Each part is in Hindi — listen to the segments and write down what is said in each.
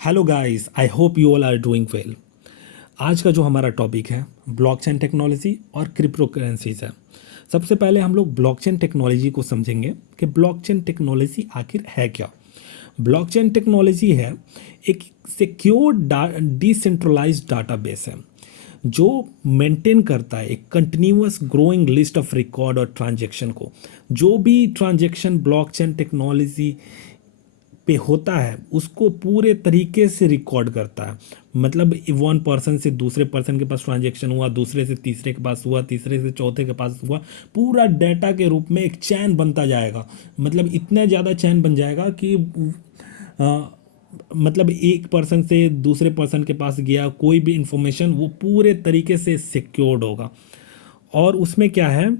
Hello guys, I hope you all are doing well. आज का जो हमारा टॉपिक है ब्लॉकचेन टेक्नोलॉजी और क्रिप्टो करेंसीज है। सबसे पहले हम लोग ब्लॉकचेन टेक्नोलॉजी को समझेंगे कि ब्लॉकचेन टेक्नोलॉजी आखिर है क्या। ब्लॉकचेन टेक्नोलॉजी है एक सिक्योर डिसेंट्रलाइज्ड डाटाबेस है जो मेंटेन करता है एक continuous growing list of record और ट्रांजैक्शन को। जो भी ट्रांजैक्शन ब्लॉकचेन टेक्नोलॉजी पे होता है उसको पूरे तरीके से रिकॉर्ड करता है। मतलब वन पर्सन से दूसरे पर्सन के पास ट्रांजैक्शन हुआ, दूसरे से तीसरे के पास हुआ, तीसरे से चौथे के पास हुआ, पूरा डेटा के रूप में एक चैन बनता जाएगा। मतलब इतना ज़्यादा चैन बन जाएगा कि अ, मतलब एक पर्सन से दूसरे पर्सन के पास गया कोई भी इंफॉर्मेशन वो पूरे तरीके से सिक्योर्ड होगा। और उसमें क्या है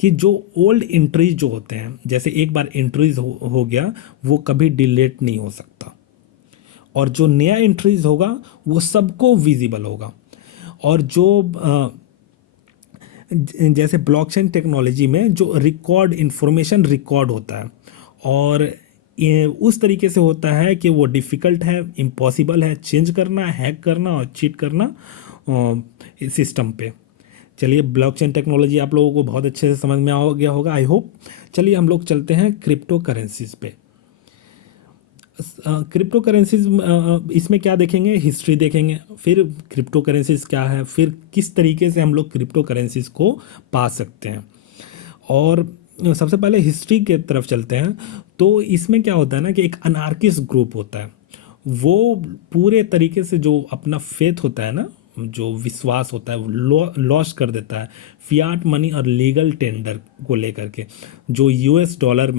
कि जो ओल्ड एंट्रीज जो होते हैं, जैसे एक बार एंट्रीज हो गया वो कभी डिलीट नहीं हो सकता, और जो नया एंट्रीज होगा वो सबको विजिबल होगा। और जो जैसे ब्लॉकचेन टेक्नोलॉजी में जो रिकॉर्ड इंफॉर्मेशन रिकॉर्ड होता है, और ये उस तरीके से होता है कि वो डिफ़िकल्ट है, इम्पॉसिबल है चेंज करना, हैक करना और चीट करना सिस्टम पे। चलिए, ब्लॉकचेन टेक्नोलॉजी आप लोगों को बहुत अच्छे से समझ में आ गया होगा, आई होप। चलिए हम लोग चलते हैं क्रिप्टो करेंसीज पे। क्रिप्टो करेंसीज इसमें क्या देखेंगे, हिस्ट्री देखेंगे, फिर क्रिप्टो करेंसीज क्या है, फिर किस तरीके से हम लोग क्रिप्टो करेंसीज को पा सकते हैं। और सबसे पहले हिस्ट्री के तरफ चलते हैं। तो इसमें क्या होता है ना कि एक अनार्किस्ट ग्रुप होता है, वो पूरे तरीके से जो अपना फेथ होता है ना, जो विश्वास होता है वो लॉस कर देता है फियाट मनी और लीगल टेंडर को लेकर के। जो यूएस डॉलर,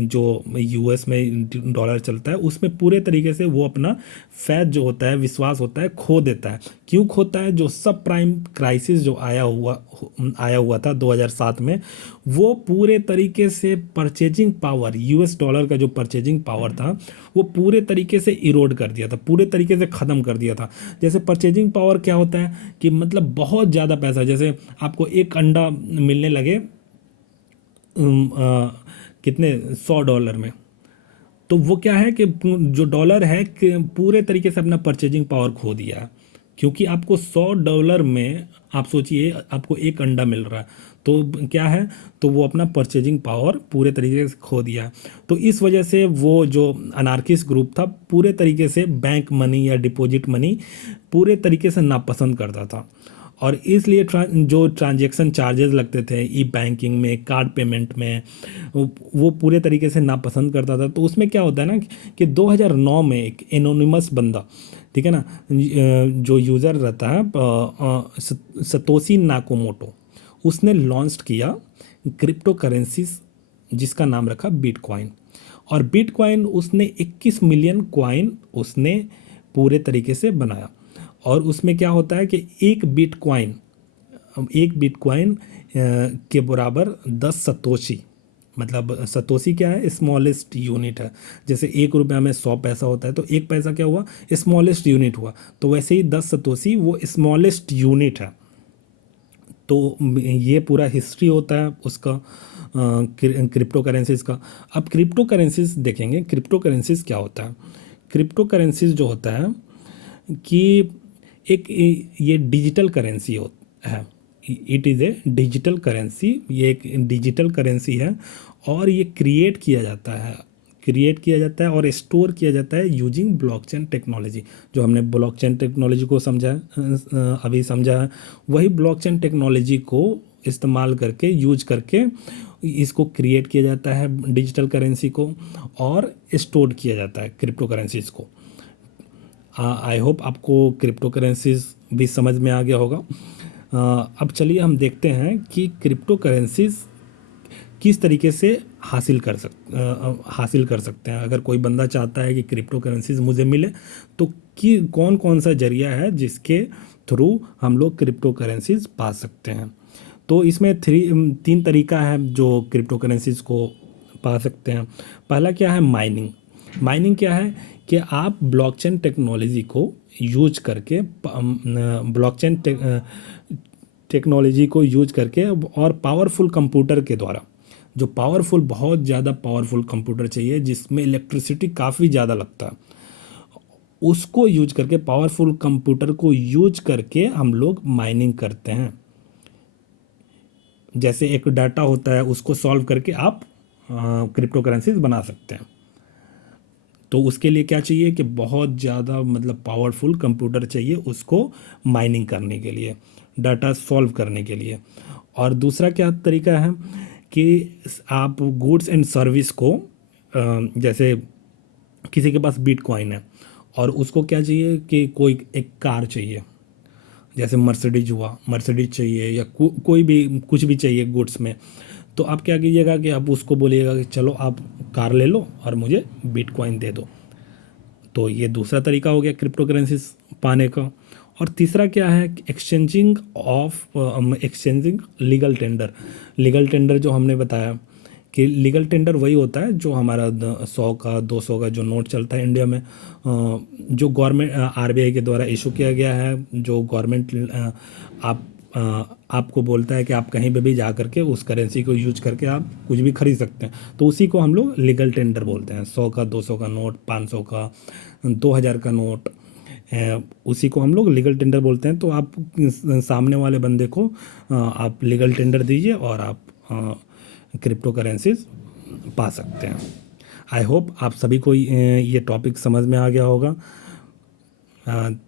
जो यूएस में डॉलर चलता है उसमें पूरे तरीके से वो अपना फैथ जो होता है, विश्वास होता है, खो देता है। क्यों खोता है? जो सब प्राइम क्राइसिस जो आया हुआ था 2007 में, वो पूरे तरीके से परचेजिंग पावर, यूएस डॉलर का जो परचेजिंग पावर था वो पूरे तरीके से इरोड कर दिया था, पूरे तरीके से ख़त्म कर दिया था। जैसे परचेजिंग पावर क्या होता है कि मतलब बहुत ज़्यादा पैसा, जैसे आपको एक अंडा मिलने लगे कितने $100 में, तो वो क्या है कि जो डॉलर है कि पूरे तरीके से अपना परचेजिंग पावर खो दिया है। क्योंकि आपको $100 में, आप सोचिए आपको एक अंडा मिल रहा है, तो क्या है, तो वो अपना परचेजिंग पावर पूरे तरीके से खो दिया। तो इस वजह से वो जो अनार्किस्ट ग्रुप था पूरे तरीके से बैंक मनी या डिपॉजिट मनी पूरे तरीके से नापसंद करता था। और इसलिए जो ट्रांजैक्शन चार्जेस लगते थे ई बैंकिंग में, कार्ड पेमेंट में, वो पूरे तरीके से नापसंद करता था। तो उसमें क्या होता है ना कि 2009 में एक एनोनिमस बंदा, ठीक है ना, जो यूज़र रहता है सतोशी नाकोमोटो, उसने लॉन्च किया क्रिप्टो करेंसीज जिसका नाम रखा बिटकॉइन। और बिटकॉइन उसने 21 मिलियन कॉइन उसने पूरे तरीके से बनाया। और उसमें क्या होता है कि एक बिटकॉइन के बराबर 10 सतोशी। मतलब सतोशी क्या है? स्मॉलेस्ट यूनिट है। जैसे 1 रुपया में 100 पैसा होता है, तो 1 पैसा क्या हुआ? स्मॉलेस्ट यूनिट हुआ। तो वैसे ही 10 सतोशी वो स्मॉलेस्ट यूनिट है। तो ये पूरा हिस्ट्री होता है उसका, क्रिप्टो करेंसीज का। अब क्रिप्टो करेंसीज देखेंगे, क्रिप्टो करेंसीज क्या होता है। क्रिप्टो करेंसीज जो होता है कि एक ये डिजिटल करेंसी है। It is a digital currency, ये एक डिजिटल करेंसी है। और ये क्रिएट किया जाता है और स्टोर किया जाता है यूजिंग ब्लॉकचेन टेक्नोलॉजी। जो हमने ब्लॉकचेन टेक्नोलॉजी को अभी समझा है, वही ब्लॉकचेन टेक्नोलॉजी को इस्तेमाल करके, यूज करके इसको क्रिएट किया जाता है डिजिटल करेंसी को, और स्टोर किया जाता है क्रिप्टो करेंसीज को। आई होप आपको क्रिप्टो करेंसीज भी समझ में आ गया होगा। अब चलिए हम देखते हैं कि क्रिप्टो करेंसीज किस तरीके से हासिल कर सकते हैं। अगर कोई बंदा चाहता है कि क्रिप्टो करेंसीज मुझे मिले, तो कि कौन कौन सा जरिया है जिसके थ्रू हम लोग क्रिप्टो करेंसीज पा सकते हैं। तो इसमें 3 तरीका है जो क्रिप्टो करेंसीज को पा सकते हैं। पहला क्या है? माइनिंग। माइनिंग क्या है कि आप ब्लॉकचेन टेक्नोलॉजी को यूज करके, ब्लॉकचेन टेक्नोलॉजी को यूज करके और पावरफुल कंप्यूटर के द्वारा, जो बहुत ज़्यादा पावरफुल कंप्यूटर चाहिए जिसमें इलेक्ट्रिसिटी काफ़ी ज़्यादा लगता है, उसको यूज करके, पावरफुल कंप्यूटर को यूज करके हम लोग माइनिंग करते हैं। जैसे एक डाटा होता है, उसको सॉल्व करके आप क्रिप्टो करेंसीज बना सकते हैं। तो उसके लिए क्या चाहिए कि बहुत ज़्यादा मतलब पावरफुल कंप्यूटर चाहिए उसको माइनिंग करने के लिए, डाटा सॉल्व करने के लिए। और दूसरा क्या तरीका है कि आप गुड्स एंड सर्विस को जैसे किसी के पास बिटकॉइन है और उसको क्या चाहिए कि कोई एक कार चाहिए, जैसे मर्सिडीज हुआ, मर्सिडीज चाहिए या कोई भी कुछ भी चाहिए गुड्स में। तो आप क्या कीजिएगा कि आप उसको बोलिएगा कि चलो आप कार ले लो और मुझे बिटकॉइन दे दो। तो ये दूसरा तरीका हो गया क्रिप्टो करेंसीज पाने का। और तीसरा क्या है, exchanging legal tender. Legal tender जो हमने बताया कि लीगल टेंडर वही होता है जो हमारा 100 का 200 का जो नोट चलता है इंडिया में, जो गवर्नमेंट आरबीआई के द्वारा इशू किया गया है, जो गवर्नमेंट आप आपको बोलता है कि आप कहीं पे भी जा करके उस करेंसी को यूज करके आप कुछ भी खरीद सकते हैं, तो उसी को हम लोग लीगल टेंडर बोलते हैं। 100 का 200 का नोट, 500 का, 2000 का नोट, उसी को हम लोग लीगल टेंडर बोलते हैं। तो आप सामने वाले बंदे को आप लीगल टेंडर दीजिए और आप क्रिप्टो करेंसीज पा सकते हैं। आई होप आप सभी को ये टॉपिक समझ में आ गया होगा।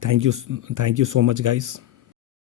Thank you so much guys.